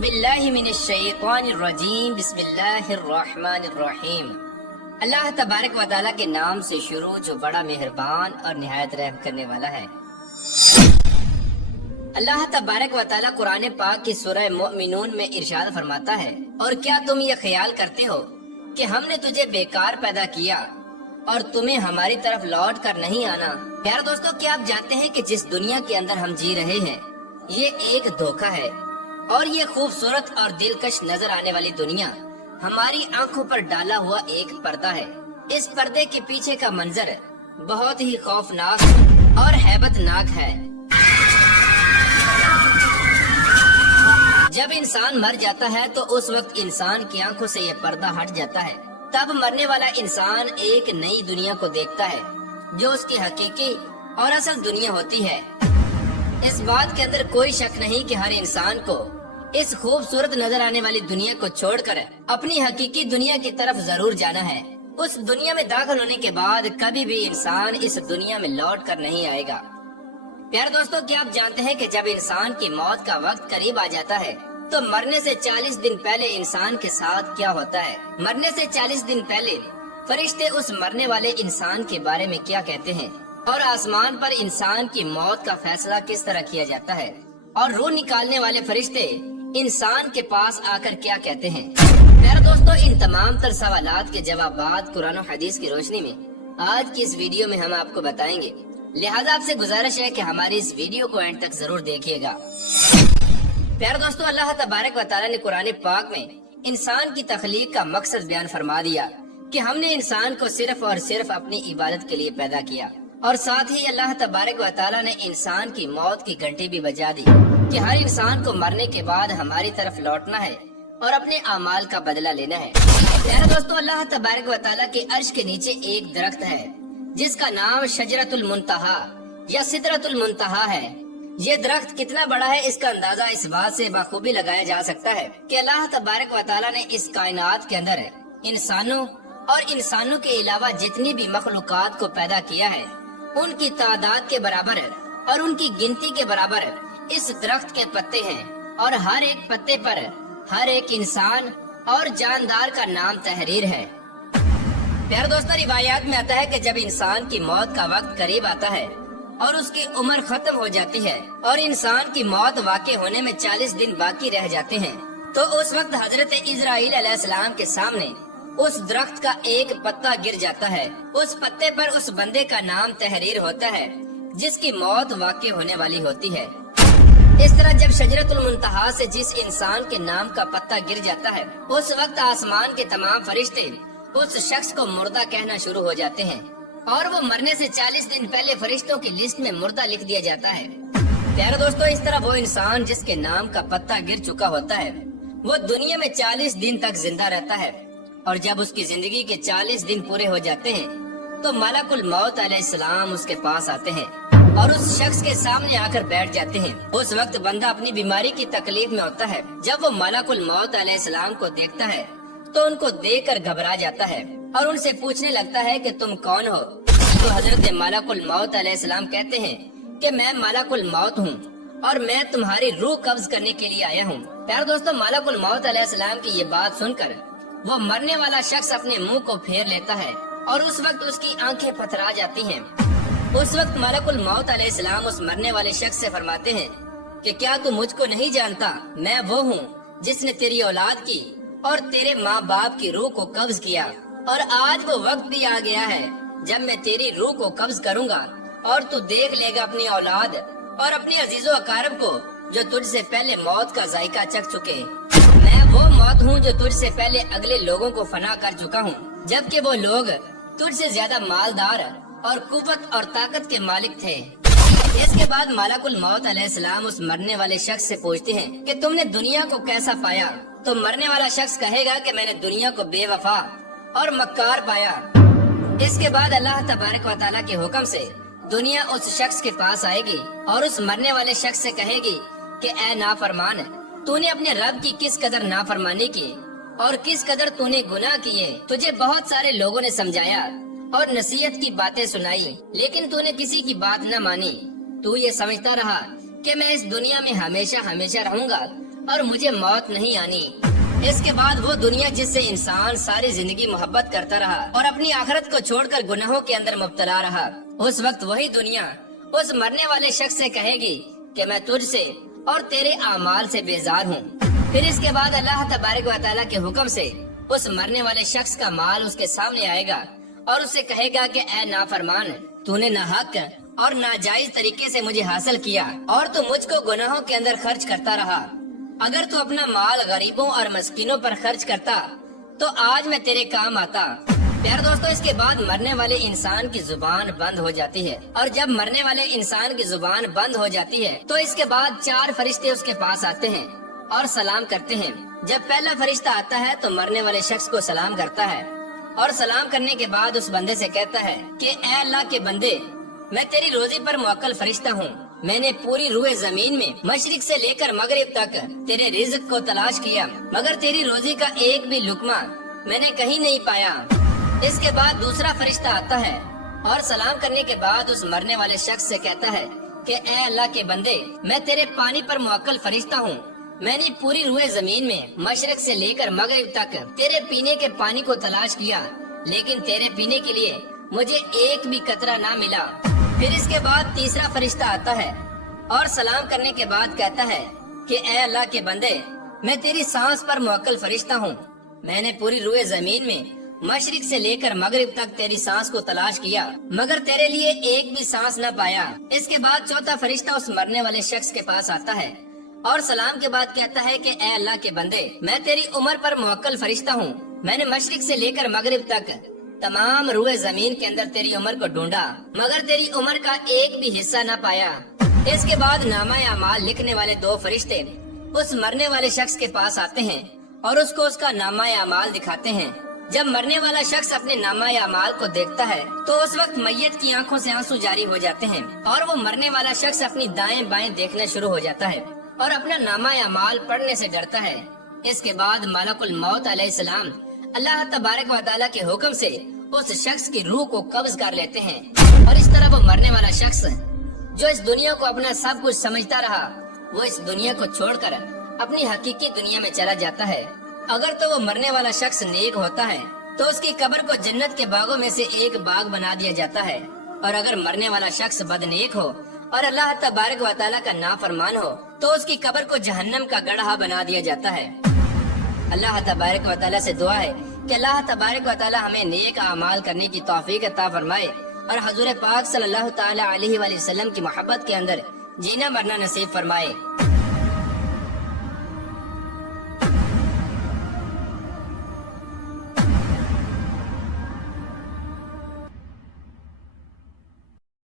باللہ من الشیطان الرجیم بسم اللہ الرحمن الرحیم۔ اللہ تبارک و تعالیٰ کے نام سے شروع جو بڑا مہربان اور نہایت رحم کرنے والا ہے۔ اللہ تبارک و تعالیٰ قرآن پاک کی سورہ مؤمنون میں ارشاد فرماتا ہے، اور کیا تم یہ خیال کرتے ہو کہ ہم نے تجھے بیکار پیدا کیا اور تمہیں ہماری طرف لوٹ کر نہیں آنا؟ پیارے دوستو، کیا آپ جانتے ہیں کہ جس دنیا کے اندر ہم جی رہے ہیں یہ ایک دھوکہ ہے، اور یہ خوبصورت اور دلکش نظر آنے والی دنیا ہماری آنکھوں پر ڈالا ہوا ایک پردہ ہے۔ اس پردے کے پیچھے کا منظر بہت ہی خوفناک اور ہیبت ناک ہے۔ جب انسان مر جاتا ہے تو اس وقت انسان کی آنکھوں سے یہ پردہ ہٹ جاتا ہے۔ تب مرنے والا انسان ایک نئی دنیا کو دیکھتا ہے جو اس کی حقیقی اور اصل دنیا ہوتی ہے۔ اس بات کے اندر کوئی شک نہیں کہ ہر انسان کو اس خوبصورت نظر آنے والی دنیا کو چھوڑ کر اپنی حقیقی دنیا کی طرف ضرور جانا ہے۔ اس دنیا میں داخل ہونے کے بعد کبھی بھی انسان اس دنیا میں لوٹ کر نہیں آئے گا۔ پیارے دوستو، کیا آپ جانتے ہیں کہ جب انسان کی موت کا وقت قریب آ جاتا ہے تو مرنے سے 40 دن پہلے انسان کے ساتھ کیا ہوتا ہے؟ مرنے سے 40 دن پہلے فرشتے اس مرنے والے انسان کے بارے میں کیا کہتے ہیں، اور آسمان پر انسان کی موت کا فیصلہ کس طرح کیا جاتا ہے، اور روح نکالنے والے فرشتے انسان کے پاس آ کر کیا کہتے ہیں؟ میرے دوستو، ان تمام تر سوالات کے جوابات قرآن و حدیث کی روشنی میں آج کی اس ویڈیو میں ہم آپ کو بتائیں گے، لہذا آپ سے گزارش ہے کہ ہماری اس ویڈیو کو اینڈ تک ضرور دیکھیے گا۔ پیارے دوستو، اللہ تبارک و تعالیٰ نے قرآن پاک میں انسان کی تخلیق کا مقصد بیان فرما دیا کہ ہم نے انسان کو صرف اور صرف اپنی عبادت کے لیے پیدا کیا، اور ساتھ ہی اللہ تبارک و تعالیٰ نے انسان کی موت کی گھنٹی بھی بجا دی کہ ہر انسان کو مرنے کے بعد ہماری طرف لوٹنا ہے اور اپنے اعمال کا بدلہ لینا ہے۔ پیارے دوستو، اللہ تبارک و تعالیٰ کے عرش کے نیچے ایک درخت ہے جس کا نام شجرۃ المنتہا یا سدرۃ المنتہا ہے۔ یہ درخت کتنا بڑا ہے اس کا اندازہ اس بات سے بخوبی لگایا جا سکتا ہے کہ اللہ تبارک و تعالیٰ نے اس کائنات کے اندر انسانوں اور انسانوں کے علاوہ جتنی بھی مخلوقات کو پیدا کیا ہے ان کی تعداد کے برابر اور ان کی گنتی کے برابر اس درخت کے پتے ہیں، اور ہر ایک پتے پر ہر ایک انسان اور جاندار کا نام تحریر ہے۔ پیارے دوستو، روایات میں آتا ہے کہ جب انسان کی موت کا وقت قریب آتا ہے اور اس کی عمر ختم ہو جاتی ہے اور انسان کی موت واقع ہونے میں 40 دن باقی رہ جاتے ہیں تو اس وقت حضرت اسرائیل علیہ السلام کے سامنے اس درخت کا ایک پتا گر جاتا ہے۔ اس پتے پر اس بندے کا نام تحریر ہوتا ہے جس کی موت واقع ہونے والی ہوتی ہے۔ اس طرح جب شجرۃ المنتہا سے جس انسان کے نام کا پتا گر جاتا ہے اس وقت آسمان کے تمام فرشتے اس شخص کو مردہ کہنا شروع ہو جاتے ہیں، اور وہ مرنے سے 40 دن پہلے فرشتوں کی لسٹ میں مردہ لکھ دیا جاتا ہے۔ پیارے دوستو، اس طرح وہ انسان جس کے نام کا پتا گر چکا ہوتا ہے وہ دنیا میں 40 دن تک زندہ رہتا ہے، اور جب اس کی زندگی کے 40 دن پورے ہو جاتے ہیں تو ملک الموت علیہ السلام اس کے پاس آتے ہیں اور اس شخص کے سامنے آ کر بیٹھ جاتے ہیں۔ اس وقت بندہ اپنی بیماری کی تکلیف میں ہوتا ہے۔ جب وہ ملک الموت علیہ السلام کو دیکھتا ہے تو ان کو دیکھ کر گھبرا جاتا ہے اور ان سے پوچھنے لگتا ہے کہ تم کون ہو؟ تو حضرت ملک الموت علیہ السلام کہتے ہیں کہ میں ملک الموت ہوں اور میں تمہاری روح قبض کرنے کے لیے آیا ہوں۔ پیارے دوستو، ملک الموت علیہ السلام کی یہ بات سن کر وہ مرنے والا شخص اپنے منہ کو پھیر لیتا ہے اور اس وقت اس کی آنکھیں پتھرا جاتی ہیں۔ اس وقت ملک الموت علیہ السلام اس مرنے والے شخص سے فرماتے ہیں کہ کیا تو مجھ کو نہیں جانتا؟ میں وہ ہوں جس نے تیری اولاد کی اور تیرے ماں باپ کی روح کو قبض کیا، اور آج وہ وقت بھی آ گیا ہے جب میں تیری روح کو قبض کروں گا اور تو دیکھ لے گا اپنی اولاد اور اپنے عزیز و اقارب کو جو تجھ سے پہلے موت کا ذائقہ چکھ چکے۔ میں وہ موت ہوں جو تجھ سے پہلے اگلے لوگوں کو فنا کر چکا ہوں، جبکہ وہ لوگ تجھ سے زیادہ مالدار اور قوت اور طاقت کے مالک تھے۔ اس کے بعد ملک الموت علیہ السلام اس مرنے والے شخص سے پوچھتے ہیں کہ تم نے دنیا کو کیسا پایا؟ تو مرنے والا شخص کہے گا کہ میں نے دنیا کو بے وفا اور مکار پایا۔ اس کے بعد اللہ تبارک و تعالیٰ کے حکم سے دنیا اس شخص کے پاس آئے گی اور اس مرنے والے شخص سے کہے گی کہ اے نافرمان، تو نے اپنے رب کی کس قدر نافرمانی کی اور کس قدر تو نے گناہ کیے۔ تجھے بہت سارے لوگوں نے سمجھایا اور نصیحت کی باتیں سنائی، لیکن تو نے کسی کی بات نہ مانی۔ تو یہ سمجھتا رہا کہ میں اس دنیا میں ہمیشہ ہمیشہ رہوں گا اور مجھے موت نہیں آنی۔ اس کے بعد وہ دنیا جس سے انسان ساری زندگی محبت کرتا رہا اور اپنی آخرت کو چھوڑ کر گناہوں کے اندر مبتلا رہا، اس وقت وہی دنیا اس مرنے والے شخص سے کہے گی کہ میں تجھ سے اور تیرے اعمال سے بیزار ہوں۔ پھر اس کے بعد اللہ تبارک و تعالیٰ کے حکم سے اس مرنے والے شخص کا مال اس کے سامنے آئے گا اور اس سے کہے گا کہ اے نافرمان، تو نے ناحق اور ناجائز طریقے سے مجھے حاصل کیا اور تو مجھ کو گناہوں کے اندر خرچ کرتا رہا۔ اگر تو اپنا مال غریبوں اور مسکینوں پر خرچ کرتا تو آج میں تیرے کام آتا۔ پیارے دوستو، اس کے بعد مرنے والے انسان کی زبان بند ہو جاتی ہے، اور جب مرنے والے انسان کی زبان بند ہو جاتی ہے تو اس کے بعد 4 فرشتے اس کے پاس آتے ہیں اور سلام کرتے ہیں۔ جب پہلا فرشتہ آتا ہے تو مرنے والے شخص کو سلام کرتا ہے اور سلام کرنے کے بعد اس بندے سے کہتا ہے کہ اے اللہ کے بندے، میں تیری روزی پر موکل فرشتہ ہوں۔ میں نے پوری روئے زمین میں مشرق سے لے کر مغرب تک تیرے رزق کو تلاش کیا، مگر تیری روزی کا ایک بھی لقمہ میں نے کہیں نہیں پایا۔ اس کے بعد دوسرا فرشتہ آتا ہے اور سلام کرنے کے بعد اس مرنے والے شخص سے کہتا ہے کہ اے اللہ کے بندے، میں تیرے پانی پر موکل فرشتہ ہوں۔ میں نے پوری روئے زمین میں مشرق سے لے کر مغرب تک تیرے پینے کے پانی کو تلاش کیا، لیکن تیرے پینے کے لیے مجھے ایک بھی قطرہ نہ ملا۔ پھر اس کے بعد تیسرا فرشتہ آتا ہے اور سلام کرنے کے بعد کہتا ہے کہ اے اللہ کے بندے، میں تیری سانس پر موکل فرشتہ ہوں۔ میں نے پوری روئے زمین میں مشرق سے لے کر مغرب تک تیری سانس کو تلاش کیا، مگر تیرے لیے ایک بھی سانس نہ پایا۔ اس کے بعد چوتھا فرشتہ اس مرنے والے شخص کے پاس آتا ہے اور سلام کے بعد کہتا ہے کہ اے اللہ کے بندے، میں تیری عمر پر موکل فرشتہ ہوں۔ میں نے مشرق سے لے کر مغرب تک تمام روئے زمین کے اندر تیری عمر کو ڈھونڈا، مگر تیری عمر کا ایک بھی حصہ نہ پایا۔ اس کے بعد نامہ اعمال لکھنے والے 2 فرشتے اس مرنے والے شخص کے پاس آتے ہیں اور اس کو اس کا نامہ اعمال دکھاتے ہیں۔ جب مرنے والا شخص اپنے نامہ اعمال کو دیکھتا ہے تو اس وقت میت کی آنکھوں سے آنسو جاری ہو جاتے ہیں اور وہ مرنے والا شخص اپنی دائیں بائیں دیکھنا شروع ہو جاتا ہے اور اپنا نامہ اعمال پڑھنے سے ڈرتا ہے۔ اس کے بعد ملک الموت علیہ السلام اللہ تبارک و تعالیٰ کے حکم سے اس شخص کی روح کو قبض کر لیتے ہیں، اور اس طرح وہ مرنے والا شخص جو اس دنیا کو اپنا سب کچھ سمجھتا رہا، وہ اس دنیا کو چھوڑ کر اپنی حقیقی دنیا میں چلا جاتا ہے۔ اگر تو وہ مرنے والا شخص نیک ہوتا ہے تو اس کی قبر کو جنت کے باغوں میں سے ایک باغ بنا دیا جاتا ہے، اور اگر مرنے والا شخص بدنیک ہو اور اللہ تبارک و تعالیٰ کا نافرمان ہو تو اس کی قبر کو جہنم کا گڑھا بنا دیا جاتا ہے۔ اللہ تبارک و تعالیٰ سے دعا ہے کہ اللہ تبارک و تعالیٰ ہمیں نیک اعمال کرنے کی توفیق عطا فرمائے اور حضور پاک صلی اللہ تعالیٰ علیہ وآلہ وسلم کی محبت کے اندر جینا مرنا نصیب فرمائے۔